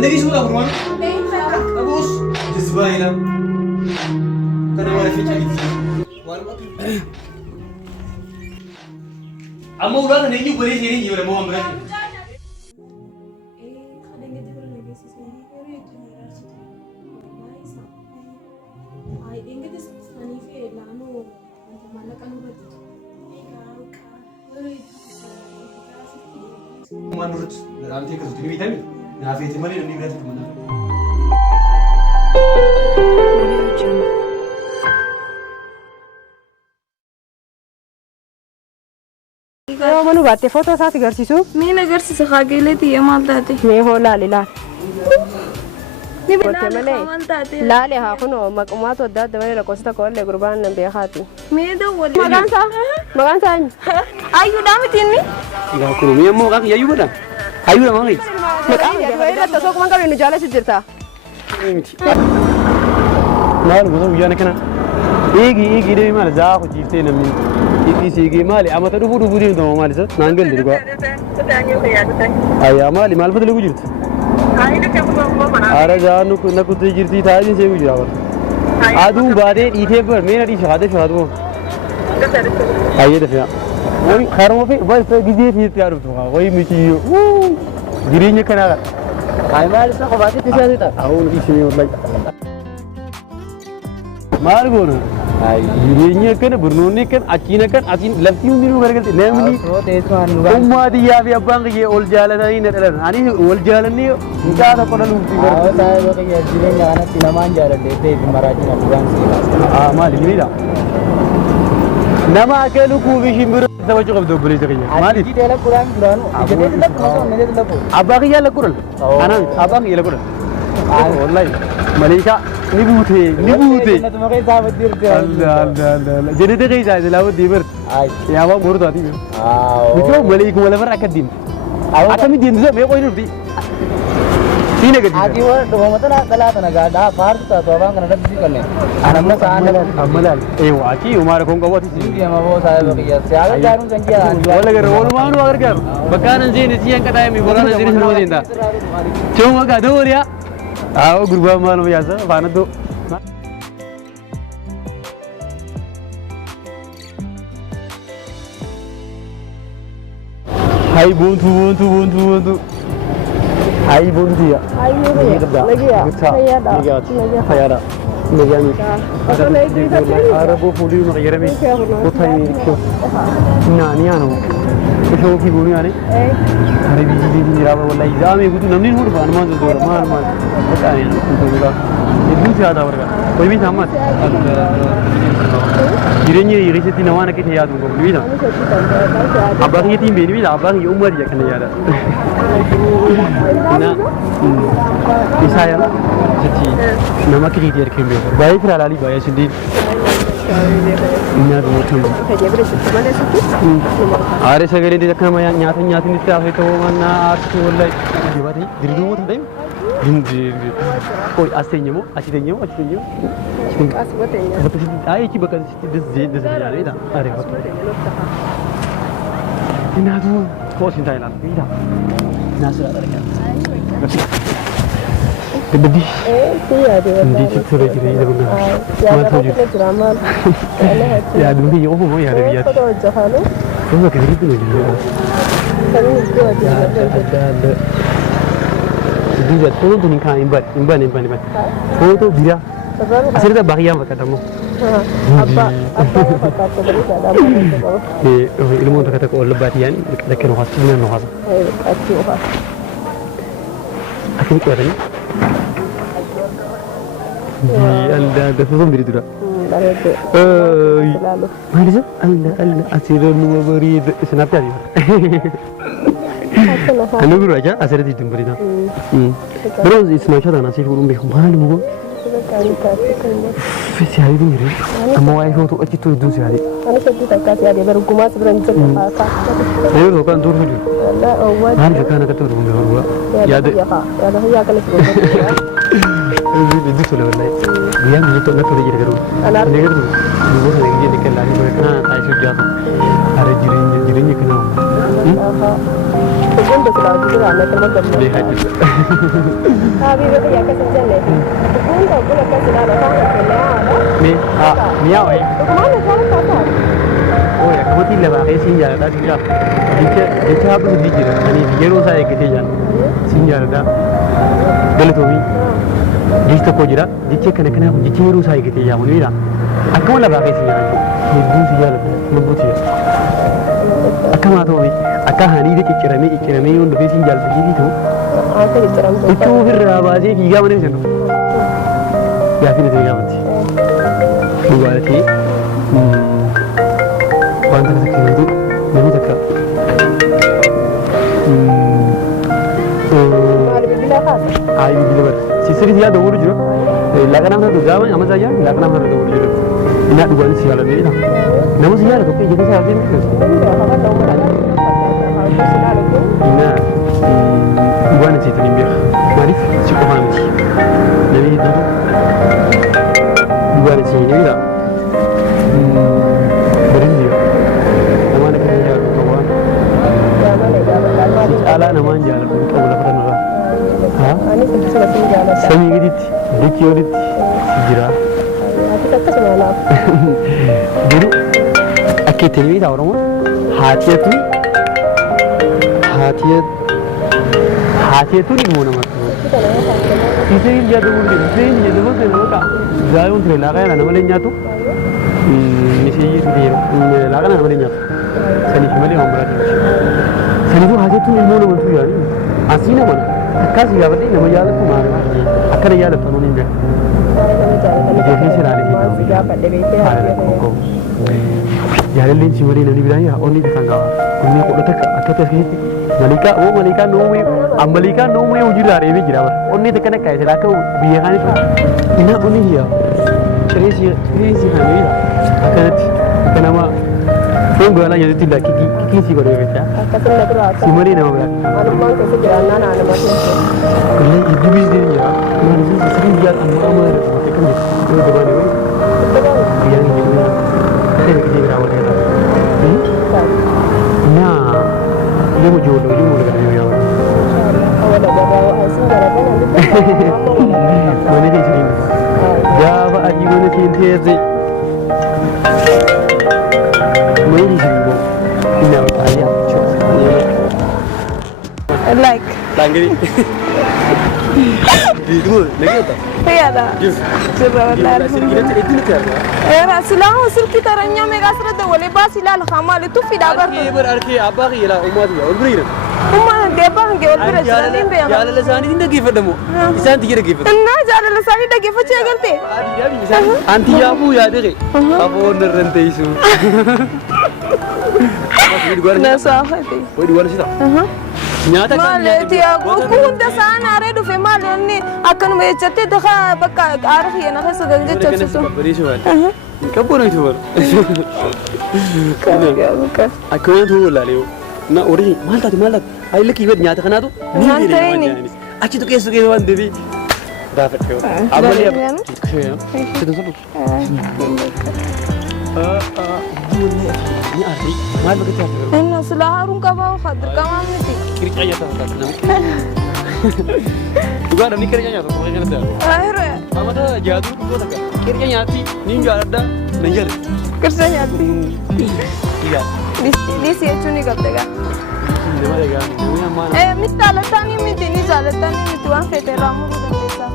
Ganda di sudah kurang. Bagus. Jazbailah. Karena mau review cari. Amma udah kan ini boleh sini juga mau ambil. Menurut nanti ke situ vitamin. Nah, vitamin ini berarti kemana? Yoo manu baate foto isaati agarsiisu. Miin agarsiisa qaaqeeleeti maal taate? Mee hoo laali laal. Ni Kotte bilaale malee maal taate? laali haa kunoo maqumaatu adda adda malee lakkoofsa koollee gurbaan nan beekaati. Mee dawwal. Maqaan isaa eenyu? Ayyuudhaa miti inni? Enggak kuno, mi ammo kan yayu bada. Ayu dah mangi. Maqaan isaa irratti osoo kuma qabnu jaalasi jirta. Maal gosa guyyaa kana. Igi deemi maal zaa hojiiftee namni. Igi maali amata dhufu deemu ta'uu maali isa naangal dirgaa. Ayyaa maali maal fata lagu jirti? Ara jaa na kuttee jirti taa'anii seequ jira bara. Aduun baadee dhiitee bar meena dhii shahaaduu. Ayyee dafee. Wai harma fe bas gide fi ta rubutu ha wai miki girinye kana ga ai mal sa ko ba ta sai ta awun ishi ne wallahi mal gona ai girinye kana burnone kan acina kan acin lafti miru gargal ne mini so te so anu ga umma diya bi abang ye ol jalana ina dalan ani ol jalani nda ta kola lumti gar ta ba ke girinye ana tinaman jalan de te maraji na buran si mal girida nama akelu ku bishimur ተወጭ ቀብዶ ብለ ይዘገኛ ማለት ይደለ ቁርአን ቁርአን ይገደለ ለቁርአን ነው ለቁ አባቂ ያለ ቁርአን አና አባቂ ያለ ቁርአን ወላሂ መለይካ ንቡቴ አላ ጀነተ ገይዛ ዘላው ዲበር ያባ ሞርዳቲ ብቻ መለይኩ ወለፈር አከዲን አተሚ ዲንዘ መቆይ ነው ዲ ሲነገድ አዲ ወር ደሞ መተና ቀላተና ጋዳ ፓርት ተባን ከነ ደብሲ ከነ አነመ ሳነ አመላል ኤው አቂ ኡማር ኮን ቀወት ሲዲ ማቦ ሳይበ ከያ ሲያጋ ዳሩን ዘንጂያ ወለገር ወልማኑ አገርጋር በካነን ዜን ሲያን ቀዳይ የሚጎራነ ዜን ነው ዜንዳ ቾመጋ ደወሪያ አው ጉርባ ማኑ ያዘ ባነዶ ሃይ ቦንቱ Hai bunti ya. Hai lagi ya. Fayada. Negami. Ada bu puli no yeremi. Kotai ko. Na ni ano. Ko ki buni ani. Hari biji miraba wallahi jame gudu namni nur ban man do man. Bata ni ko ga. Ibu se ada warga. Koi bhi samat. Girenye yirishati nawana ke yadu ko bhi na. Abang yeti beni bhi abang yi umar ya kana yada. Na isa ya jadi nama kiri dia kembe baik ralali bayar sendiri ina do mutum are sagale di zakka ma nyata ni ta to manna arti wallahi dibati diridu mutum dai hindi koi asenyemo acidenyemo asbatenya betul ai ki bakan des ya ida are betul ina do ko sinta ila ida nasa ada Gede. Iya dia. Di situ lagi dia benar. Ya dulu dia oh ya dia biar. Kalau jahat. Kamu nak kerja tu dia. Kamu itu ada. Dia tu tu ni kan imban. Oh tu dia. Asal kita bahagia macam kamu. Apa kata beri ada apa? Ilmu tu kata ko lebatian, lekin hospital no hasa. Akhirnya kau ni. Ada sesuatu beri tu dah. Mana sih? Allah, asyik nu beri senapa dia. Anu guru aja, asyik di tempat itu. Terus isma cakap nasi guru mbek mana mugo? Siapa ini ni? Kamu ayah tu aci tu itu siapa? Anu sedih tak kasih ada baru kumas beranjak apa? Ayo tu kan turun dulu. Mana dekat nak turun dulu? Ya ada. Ya kalau sebab. Itu sudah berlai. Dia ni tu nak pergi dekat rumah. Dekat tu. Dulu saya dia dekat lagi mereka nak ayah sudah. Ada jirinya kena. Sebelum tu sudah Aku juga anak teman teman. Lihat itu. Tapi itu ya kesenjangan deh. Aku tak boleh kasih ada kan kelihatan. Ni, miau eh. Kemana jalan pasar? Oh ya, kamu tidak pakai sinjal dah sinjal. Jika apa sedih je, ani biar saya kita jalan. Sinjal dah. Beli tu ni. Jika kau jira, jika kena jika biar saya kita jalan ni dah. Aku mana pakai sinjal? Lebih sinjal, lebih sinjal. Aku mana tu ni? Aku hari ini kicirame untuk sinjal begini tu. Aku kiciram tu. Itu berapa sih? Tiga mana macam tu? Ya, sini tiga macam. Dua lagi. Bantar sekian itu, mana tak? Ada bila kas? Ayu bila ber. Sisri dia dua urut je. Lagan nama tu zaman, amat saja. Lagan nama tu dua urut je. Ina dua ni siapa ni dah? Nama siapa tu? Jadi saya asyik ni. Ina dua ni cerita ni biar. Marif cukup hamil. Jadi itu dua ni cerita ni dah. Berhenti. Nama nak kena jalan kawan. Si ala nama jalan pun kau boleh pernah nak. Ha? Ani sudah jalan. Sami gidit, diki odit, sijira. Aku tak tahu mana. Dulu, aku TV tahu orang hati tu ni mana mat. Isi dia tu mungkin, isi dia tu mungkin apa? Jauh tu laga yang nama lainnya tu. Isi dia laga nama lainnya. Seni cuma dia orang berarti. Seni tu hati tu ni mana mat tu ya? Asli nama mana? Kasih apa ni nama jalan tu mana? Akar jalan tu ni dia. Jadi saya nak lihat. Siapa debite? Jalan lain cuma dia nanti bilang ya, oni ditangga. Oni kau letak akar terus Malika no me ujur hari ini kira apa? Oni tekan nak kaya aku biar kan itu. Ina oni dia. Terisi kami ya. Akan nama Fong gua lah jadi tidak kiki si kau dia baca. Kasih nak terus. Si Mari nama berapa? Anu mang kasih jalan anu macam tu. Kalau ibu bis dia ya, mana sih sering dia amma tekan dia. Itu berapa ni? Dia ni juga. Kita ni kerja awal dia. Nah, dia mau jual dekat dia. Awak dah bawa hasil jalan nanti. Mana dia sini? Java aji mana sini sih? Mana di sini bu? Ini apa tanya? Like. Tanggiri. Di tu, lagi apa? Iya dah. Sebenarnya. Itu ni apa? Rasulah hasil kita ranya megasra dah boleh basilah khamal itu fida ber. Berarti apa kira umat dia? Ulbrir. Umma deba hange olbir jalan be. Jalan lesani tinda gifat demo. Isan tiga gifat. Enna jalan lesani dah gifat cegalte. Anti abu ya deh. Apa nerente isu. Nasa hati. Oh dua nasi tak? Nyata kan? Maleti aku kuda sana redu fe malonni akan me chate dakha baka arif ya na khasa ganje chatsu. Beri suan. Kapan itu ber? Bukan. Aku yang tu lah leo. Na ori mal tadi. Ai leki wed nyata kan tu? Nyata ini. Aci tu kesu ke wan devi. Dapat kau. Apa dia? Kita satu. Ini arti. Mal begitu. Enna selaharun ka ba khadir ka mamti. Kiri kaya tu tak nama. Juga ada ni kiri kaya tu. Kiri kaya tu. Akhirnya. Apa tu jadu tu tak? Kiri kaya nyati. Ni enggak ada. Nenjar. Kerja nyati. Iya. Di sini cuni kaptega. Nama dia kan. Nama mana? Mitala tani miti ni jala tani miti wan fete ramu dan desa.